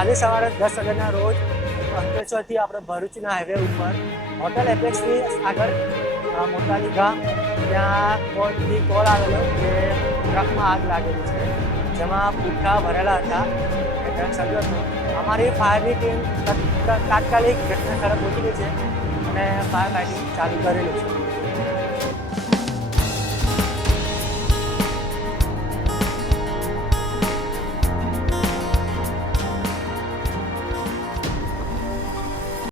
આજે સવારે 10 વાગ્યાના રોજ અંકલેશ્વરથી આપણે ભરૂચના હાઈવે ઉપર હોટલ એપેક્સની આગળ મોટાલી ગામ ત્યાં કોલ આવેલો કે ટ્રકમાં આગ લાગેલી છે, જેમાં પુઠ્ઠા ભરેલા હતા. ડ્રગ સર્જ્યો હતો. અમારી ફાયરની ટીમ તાત્કાલિક ઘટના સ્થળે પહોંચી ગઈ છે અને ફાયર ફાઇટિંગ ચાલુ કરેલી છે.